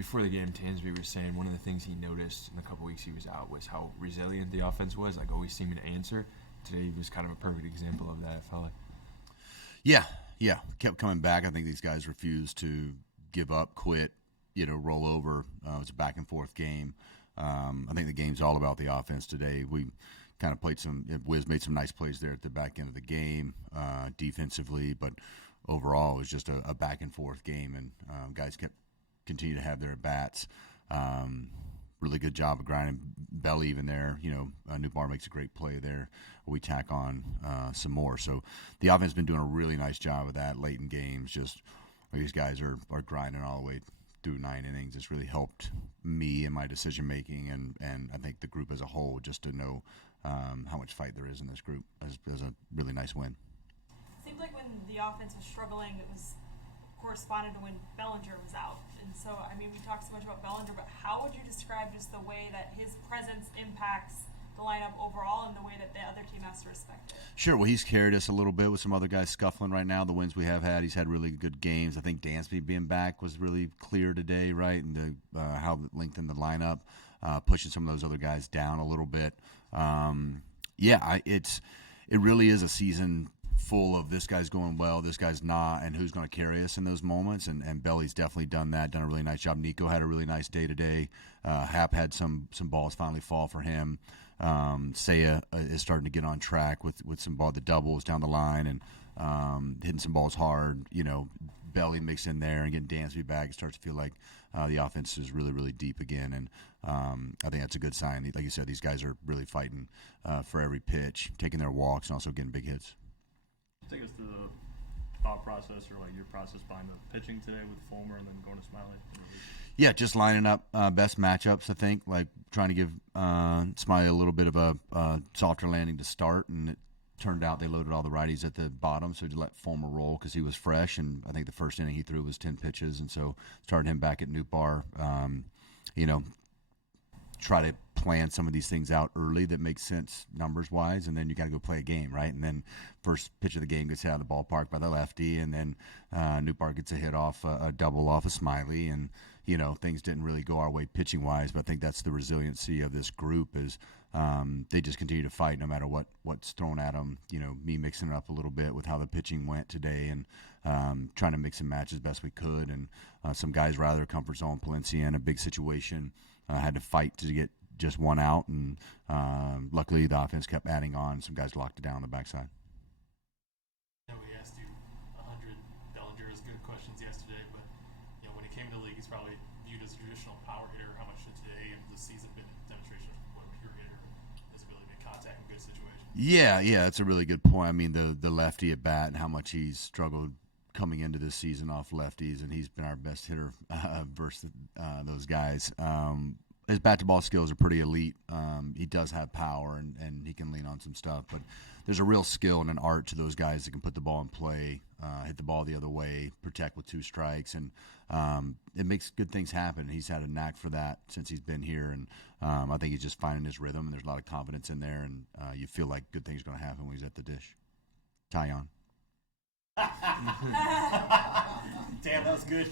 before the game, Tansby was saying one of the things he noticed in the couple weeks he was out was how resilient the offense was, like always seeming to answer. Today was kind of a perfect example of that, I felt like. Yeah. Kept coming back. I think these guys refused to give up, quit, roll over. It was a back-and-forth game. I think the game's all about the offense today. We kind of Wiz made some nice plays there at the back end of the game defensively, but overall it was just a back-and-forth game, and guys continue to have their at-bats. Really good job of grinding. Belly even there, Newbar makes a great play there. We tack on some more. So the offense has been doing a really nice job of that late in games. Just these guys are grinding all the way through 9 innings. It's really helped me in my decision making, and I think the group as a whole, just to know how much fight there is in this group, as a really nice win. It seemed like when the offense was struggling, it was corresponded to when Bellinger was out. And so, we talk so much about Bellinger, but how would you describe just the way that his presence impacts the lineup overall and the way that the other team has to respect it? Sure. Well, he's carried us a little bit with some other guys scuffling right now. The wins we have had, he's had really good games. I think Dansby being back was really clear today, right? And how it lengthened the lineup, pushing some of those other guys down a little bit. It really is a season full of this guy's going well, this guy's not, and who's going to carry us in those moments. And Belly's definitely done that, done a really nice job. Nico had a really nice day today. Hap had some balls finally fall for him. Saya is starting to get on track with some the doubles down the line and hitting some balls hard. Belly mixed in there and getting Dansby back. It starts to feel like the offense is really, really deep again. And I think that's a good sign. Like you said, these guys are really fighting for every pitch, taking their walks, and also getting big hits. Take us through the thought process or your process behind the pitching today with Fulmer and then going to Smiley. Yeah, just lining up best matchups, I think, like trying to give Smiley a little bit of a softer landing to start, and it turned out they loaded all the righties at the bottom, so to let Fulmer roll because he was fresh, and I think the first inning he threw was 10 pitches, and so started him back at Newbar. Try to plan some of these things out early that make sense numbers-wise, and then you got to go play a game, right? And then first pitch of the game gets hit out of the ballpark by the lefty, and then Newbar gets a hit off a double off of Smiley, and things didn't really go our way pitching-wise, but I think that's the resiliency of this group is they just continue to fight no matter what's thrown at them. Me mixing it up a little bit with how the pitching went today and trying to mix and match as best we could, and some guys were out of their comfort zone. Palencia in a big situation had to fight to get just one out, and luckily the offense kept adding on. Some guys locked it down on the backside. We asked you 100 Bellinger's good questions yesterday, but when he came to the league, he's probably viewed as a traditional power hitter. How much should today and this season been a demonstration of what a pure hitter, his ability to contact in good situations? Yeah, that's a really good point. The lefty at bat and how much he's struggled coming into this season off lefties, and he's been our best hitter versus those guys. His bat-to-ball skills are pretty elite. He does have power, and he can lean on some stuff. But there's a real skill and an art to those guys that can put the ball in play, hit the ball the other way, protect with 2 strikes, and it makes good things happen. He's had a knack for that since he's been here, and I think he's just finding his rhythm, and there's a lot of confidence in there, and you feel like good things are going to happen when he's at the dish. Tyon. Damn, that was good.